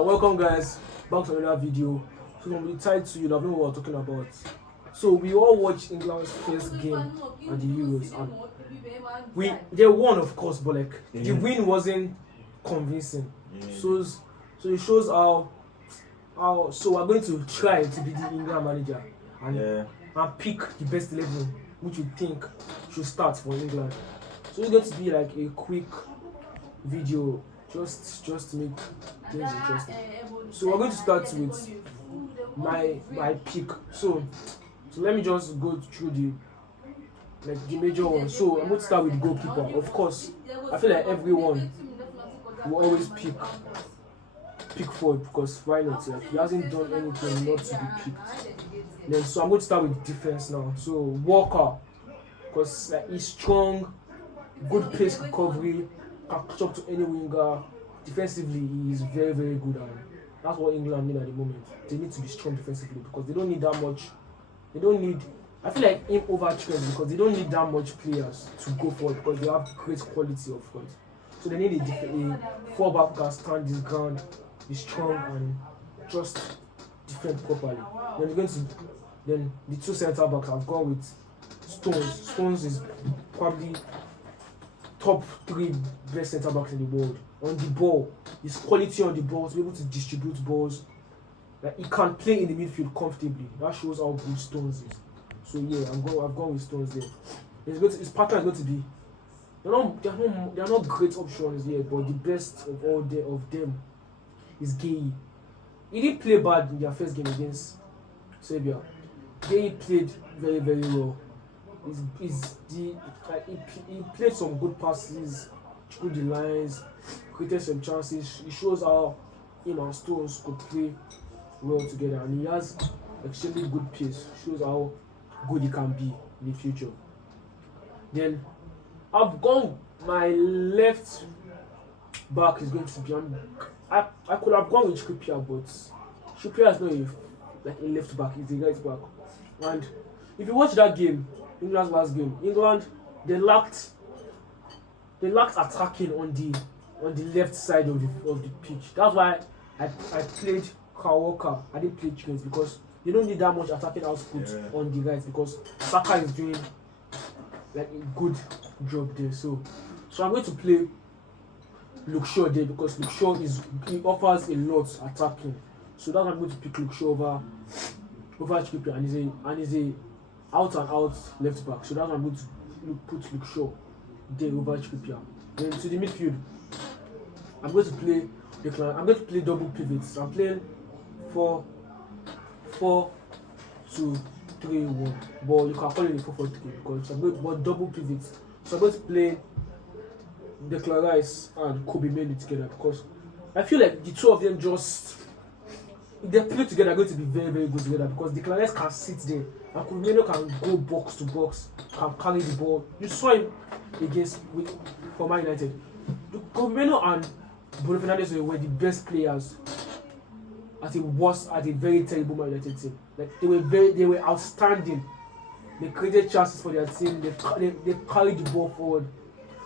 Welcome guys back to another video. So from the title you know what we're talking about. So we all watched England's first game at the Euros and they won of course, but like the win wasn't convincing. So it shows how so we're going to try to be the England manager and pick the best 11 which we think should start for England. So it's going to be like a quick video just to make things interesting. So we're going to start with my pick. So let me just go through the major ones. So I'm going to start with the goalkeeper. Of course, I feel like everyone will always pick Ford because why not? Like he hasn't done anything not to be picked. Then so I'm going to start with defense now. So Walker, because like he's strong, good pace recovery, can catch up to any winger. Defensively, he is very good, and that's what England need at the moment. They need to be strong defensively because they don't need that much. They don't need. I feel like him over trend because they don't need that much players to go forward because they have great quality up front. So they need a fullback who can stand his ground, be strong, and just defend properly. Then the two centre backs I've gone with Stones. Stones is probably top 3 best centre backs in the world. On the ball, his quality on the ball, to be able to distribute balls, like he can play in the midfield comfortably. That shows how good Stones is. So yeah, I've gone with Stones there. His partner is going to be. They're not great options here, but the best of all of them is Gay. He didn't play bad in their first game against Serbia. Gay played very well. He played some good passes, through the lines, created some chances. It shows how him and Stones could play well together, and he has extremely good pace. Shows how good he can be in the future. Then I've gone my left back is going to be I could have gone with Trippier, but Trippier is not a left back, he's a right back. And if you watch that game, England's last game, England they lacked attacking on the left side of the pitch. That's why I played Kyle Walker. I didn't play Trent because they don't need that much attacking output on the right because Saka is doing like a good job there. So I'm going to play Luke Shaw there because Luke Shaw he offers a lot attacking. So that's why I'm going to pick Luke Shaw over Trippier, and he's a out and out left back. So that's why I'm going to put Luke Shaw there over Trippier. Then to the midfield, I'm going to play double pivots. I'm playing 4-2-3-1. But you can call it a 4-4-3 because but double pivots. So I'm going to play Declan Rice and Kobe Menu together because I feel like the two of them just if they play together are going to be very good together because Declan Rice can sit there and Kobe Menu can go box to box, can carry the ball. You saw him for Man United. Kobe Menu and Bruno Fernandes were the best players at a very terrible Man United team. Like they were outstanding. They created chances for their team. They carried the ball forward.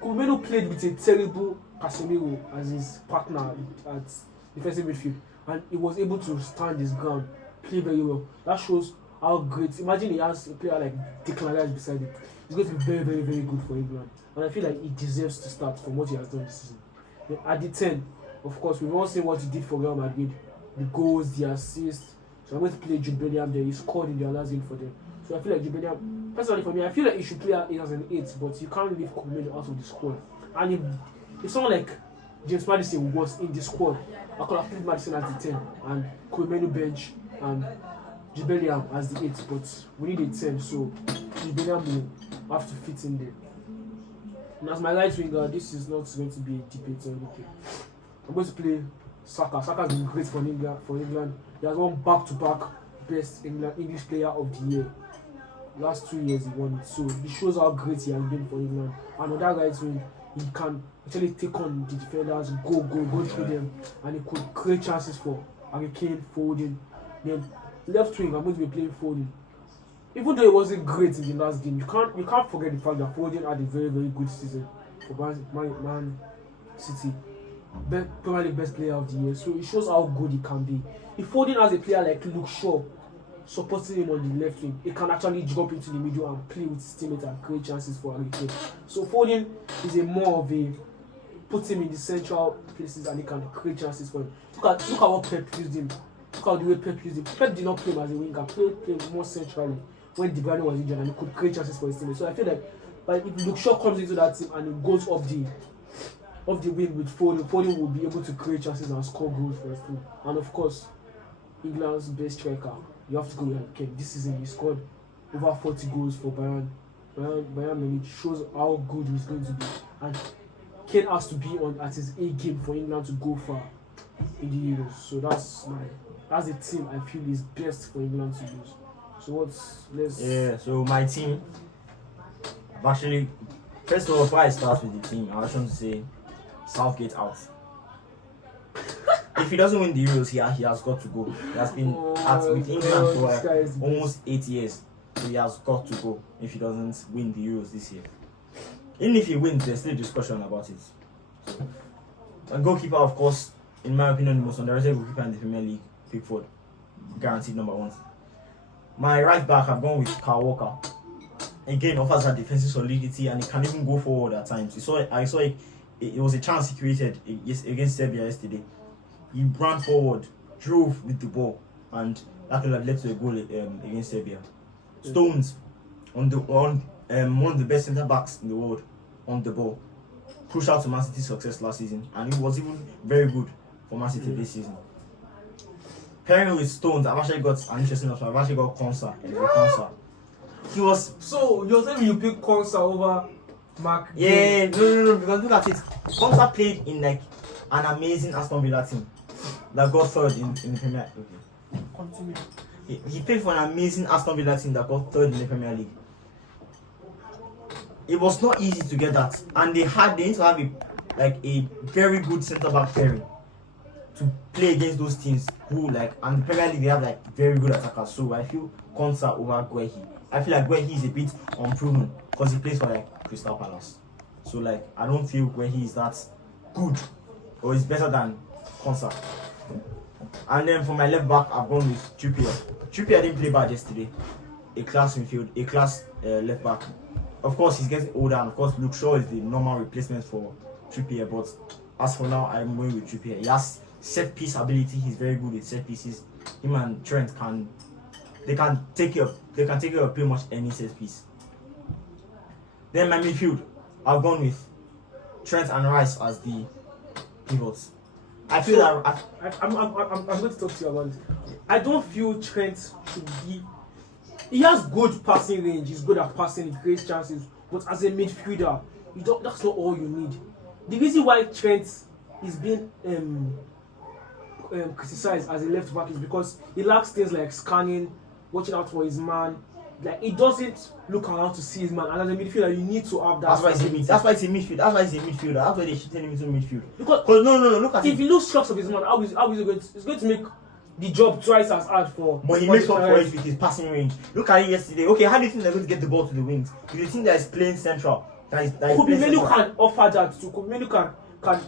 Kobe Menu played with a terrible Casemiro as his partner at defensive midfield, and he was able to stand his ground, play very well. That shows how great. Imagine he has a player like Declan Rice beside him. He's going to be very good for England, and I feel like he deserves to start from what he has done this season. Then at the 10, of course, we've all seen what he did for Real Madrid, the goals, the assists. So I'm going to play Jude Bellingham there. He scored in their last game for them. So I feel like Jude Bellingham, personally for me, I feel like he should play as an 8, but you can't leave Kobe Menu out of the squad. And if someone like James Maddison was in the squad, I could have played Maddison as the 10 and Kobe Menu bench and Jude Bellingham as the 8, but we need a 10, so Jude Bellingham will have to fit in there. And as my right winger, this is not going to be a debate or anything. I'm going to play Saka. Saka has been great for England. He has won back-to-back best English player of the year. Last 2 years he won it. So it shows how great he has been for England. And on that right wing, he can actually take on the defenders, go through them, and he could create chances for Harry Kane, Foden. Then left wing, I'm going to be playing Foden. Even though it wasn't great in the last game, you can't forget the fact that Foden had a very good season for Man City. Premier League best player of the year. So it shows how good he can be. If Foden has a player like Luke Shaw supporting him on the left wing, he can actually drop into the middle and play with his teammates and create chances for Harry Kane. So Foden is a more of a put him in the central places and he can create chances for him. Look at what Pep used him. Look at the way Pep used him. Pep did not play him as a winger, played more centrally when De Bruyne was injured and he could create chances for his teammates. So I feel like if Luke Shaw comes into that team and he goes off the wing with Foden will be able to create chances and score goals for his team. And of course, England's best striker, you have to go with Harry Kane. This season he scored over 40 goals for Bayern Munich. Shows how good he's going to be. And Kane has to be at his A game for England to go far in the Euros. So that's a team I feel is best for England to use. So so my team, actually, first of all, before I start with the team, I just want to say Southgate out. If he doesn't win the Euros, he has got to go. He has been with England for almost 8 years. So he has got to go if he doesn't win the Euros this year. Even if he wins, there's still discussion about it. So, a goalkeeper, of course, in my opinion, the most underrated goalkeeper in the Premier League, Pickford, guaranteed number 1. My right back, I've gone with Kyle Walker. Again, offers that defensive solidity and he can even go forward at times. I saw it was a chance he created against Serbia yesterday. He ran forward, drove with the ball, and that could have led to a goal against Serbia. Stones, one of the best centre backs in the world on the ball, crucial to Man City's success last season, and he was even very good for Man City this season. Pairing with Stones, I've actually got an interesting option. I've actually got Konsa. He was. So you're saying you pick Konsa over Mark? Yeah, no, because look at it. Konsa played in like an amazing Aston Villa team that got third in the Premier League. Okay. Continue. He played for an amazing Aston Villa team that got third in the Premier League. It was not easy to get that, and they need to have a very good centre back pairing to play against those teams who and the Premier League they have very good attackers. So I feel Konsa over Guehi. I feel like Guehi is a bit unproven because he plays for Crystal Palace. So I don't feel Guehi is that good or is better than Konsa. And then for my left back, I've gone with Trippier. Trippier didn't play bad yesterday. A class left back. Of course, he's getting older, and of course, Luke Shaw is the normal replacement for Trippier. But as for now, I'm going with Trippier. He has set piece ability. He's very good at set pieces. Him and Trent can take care of pretty much any set piece. Then my midfield, I've gone with Trent and Rice as the pivots. I feel I'm going to talk to you about this. I don't feel Trent should be. He has good passing range. He's good at passing. He creates chances. But as a midfielder, that's not all you need. The reason why Trent is being criticized as a left back is because he lacks things like scanning, watching out for his man. He doesn't look around to see his man. And as a midfielder, you need to have that. That's why it's a midfielder. That's why they should turn him into midfield. Because no, look at if he loses tracks of his man, how is he going to? It's going to make the job twice as hard for. But he makes up for it with his passing range. Look at it yesterday. Okay, how do you think they're going to get the ball to the wings? Do you think that is playing central? Menu can offer that too. Menu can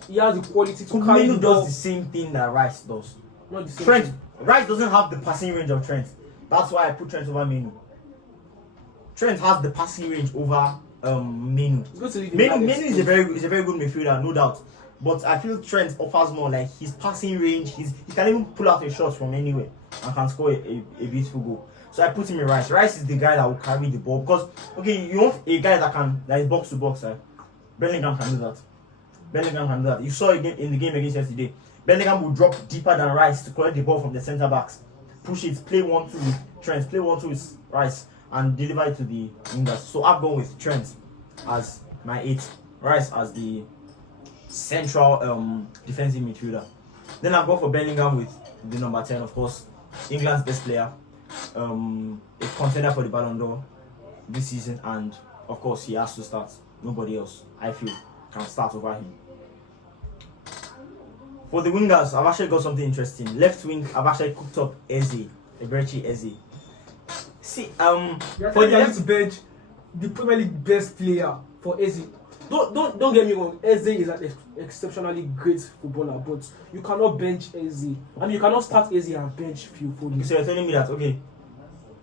he has the quality to carry the ball. Does the same thing that Rice does. Not the same Trent, thing. Rice doesn't have the passing range of Trent. That's why I put Trent over Menu. Trent has the passing range over Menu. Menu is a very good midfielder, no doubt. But I feel Trent offers more his passing range. He can even pull out a shot from anywhere and can score a beautiful goal. So I put him in Rice. Rice is the guy that will carry the ball because you want a guy that is box to box. Bellingham can do that. You saw it in the game against yesterday. Bellingham will drop deeper than Rice to collect the ball from the centre backs, push it, play 1-2 with Trent, play 1-2 with Rice, and deliver it to the wingers. So I've gone with Trent as my 8, Rice as the central defensive midfielder. Then I've gone for Bellingham with the number 10, of course, England's best player, a contender for the Ballon d'Or this season, and of course he has to start. Nobody else, I feel, can start over him. For the wingers, I've actually got something interesting. Left wing, I've actually cooked up Eberechi Eze. See, for the left bench, the Premier League best player for Eze. don't get me wrong. Eze is an exceptionally great footballer, but you cannot bench Eze. I mean, you cannot start Eze and bench Phil Foden. So you're telling me that okay?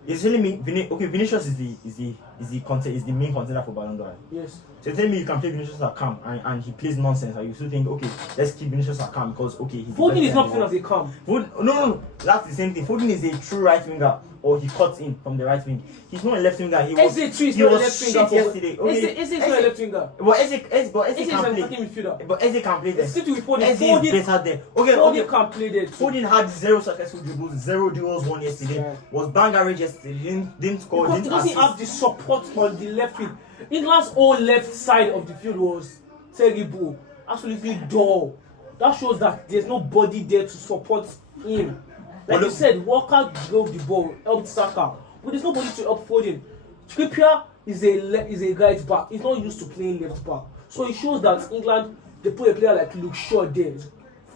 You're telling me Vinicius is the main contender for Ballon d'Or. Yes. So you're telling me you can play Vinicius at camp and he plays nonsense, and you still think okay, let's keep Vinicius at camp because okay he's Foden is not playing as a camp. No, that's the same thing. Foden is a true right winger, or he cuts in from the right wing. He's not a left winger. He was left winger yesterday. Okay. Eze is not a left winger. But Eze Eze can is an play. attacking midfielder. But Eze can play there. Sit with Foden. Eze is better there. Foden can play there. Foden had 0 successful dribbles, 0 duels won yesterday. Yeah. Was bang average yesterday. Didn't score. Because he doesn't have the support on the left wing. England's whole left side of the field was terrible, absolutely dull. That shows that there's nobody there to support him. Like you said, Walker drove the ball, helped Saka, but there's nobody to help Foden. Trippier is a right back. He's not used to playing left back, so it shows that England they put a player like Luke Shaw there.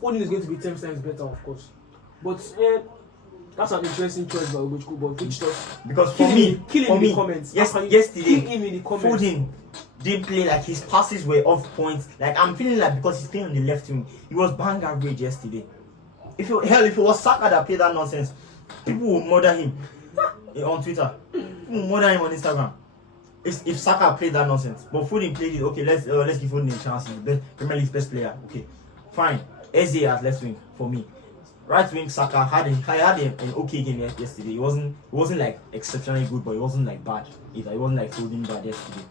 Foden is going to be 10 times better, of course. But that's an interesting choice by Ogochukwu, but which just because for me, kill him in the comments. Yesterday, kill him in the comments. Foden didn't play like his passes were off point. Like I'm feeling like because he's playing on the left wing, he was bang average yesterday. If it was Saka that played that nonsense, people will murder him on Twitter. People will murder him on Instagram. If Saka played that nonsense, but Foden played it. Okay, let's give Foden a chance. He's the Premier League's best player. Okay, fine. Eze at left wing for me. Right wing Saka had an okay game yesterday. It wasn't like exceptionally good, but it wasn't like bad either. It wasn't like Foden bad yesterday.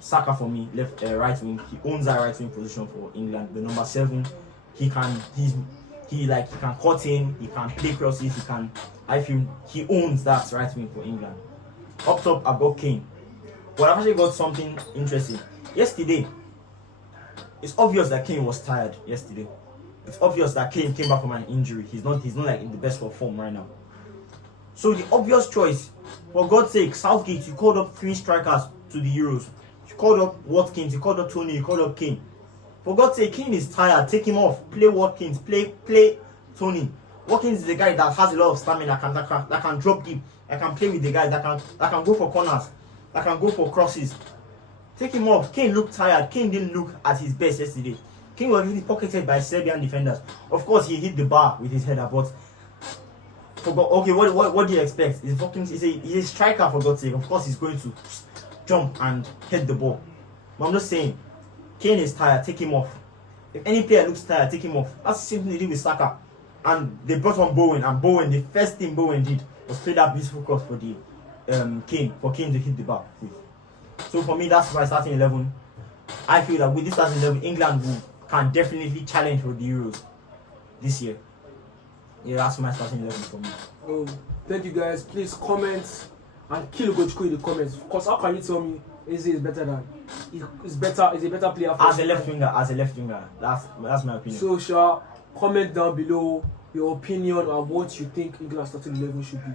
Saka for me, right wing. He owns that right wing position for England. The number 7, he can cut in, he can play crosses, I feel he owns that right wing for England. Up top I've got Kane. But I've actually got something interesting. Yesterday, it's obvious that Kane was tired yesterday. It's obvious that Kane came back from an injury. He's not like in the best of form right now. So the obvious choice, for God's sake, Southgate, you called up 3 strikers to the Euros. You called up Watkins, you called up Tony, you called up Kane. For God's sake, Kane is tired. Take him off. Play Watkins. Play Tony. Watkins is the guy that has a lot of stamina, that can drop deep. That can play with the guys that can go for corners, that can go for crosses. Take him off. Kane looked tired. Kane didn't look at his best yesterday. Kane was really pocketed by Serbian defenders. Of course, he hit the bar with his header, but okay, what do you expect? He's a striker, for God's sake. Of course, he's going to jump and hit the ball. But I'm just saying, Kane is tired. Take him off. If any player looks tired, take him off. That's the same thing they did with Saka. And they brought on Bowen, and Bowen, the first thing Bowen did was play that beautiful cross for the Kane to hit the bar with. So for me, that's my starting 11. I feel that with this starting 11, England can definitely challenge for the Euros this year. Yeah, that's my starting 11 for me. Thank you guys. Please comment and kill Ogochukwu in the comments. Because how can you tell me Eze is better than is a better player as a left winger? That's my opinion. So comment down below your opinion on what you think England starting 11 should be.